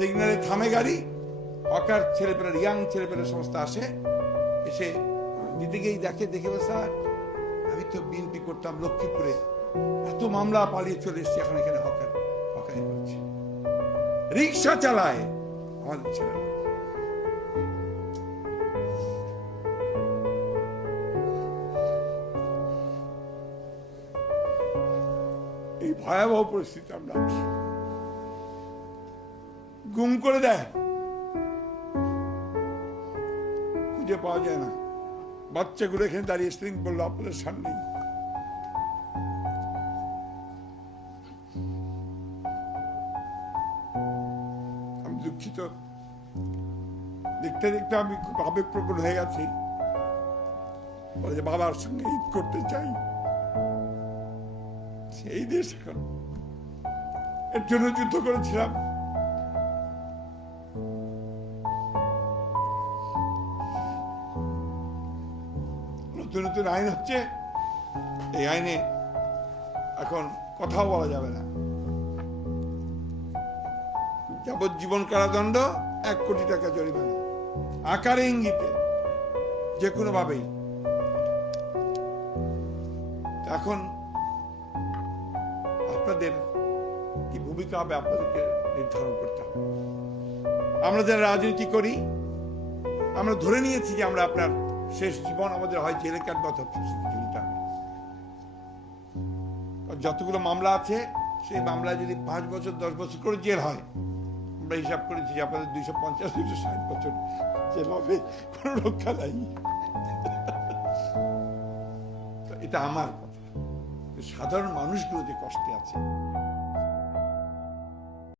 সিগন্যালে থামে গাড়ি, হকার ছেলেপেলে, ইয়াং ছেলেপেলে সমস্ত আসে, এসে দিতে গিয়েই দেখে স্যার আমি তো বিএনপি করতাম লক্ষ্মীপুরে, এত মামলা পালিয়ে চলে এসছি, এখন এখানে হকারি করছি। রিক্সা চালায় আমাদের ছেলে। এই ভয়াবহ পরিস্থিতি আমরা গুম করে দেয়, খুঁজে পাওয়া যায় না। বাচ্চাগুলো এখানে দাঁড়িয়ে স্প্রিং বললো আপনাদের সামনে। আমি দুঃখিত, দেখতে দেখতে আমি খুব আবেগপ্রবণ হয়ে গেছি। বাবার সঙ্গে ঈদ করতে চাই, সেই দেশ এখন এর জন্য যুদ্ধ করেছিলাম। নতুন নতুন আইন হচ্ছে, এই আইনে এখন কথাও বলা যাবে না। যাবজ্জীবন কারাদণ্ড, 1 কোটি টাকা জরিমানা, আকারে ইঙ্গিতে যে কোনো ভাবেই। এখন আপনাদের কি ভূমিকা হবে আপনাদেরকে নির্ধারণ করতে হবে। আমরা যারা রাজনীতি করি, আমরা ধরে নিয়েছি যে আমরা আপনার শেষ জীবন আমাদের হয় জেলে কাটবে অথবা ঝুলতে হবে। যতগুলো মামলা আছে সেই মামলায় যদি 5 বছর 10 বছর করে জেল হয়, আমরা হিসাব করেছি যে আপনাদের 250-260 বছর জেল হবে, কোনো রক্ষা নাই। এটা আমার কথা। সাধারণ মানুষগুলো যে কষ্টে আছে,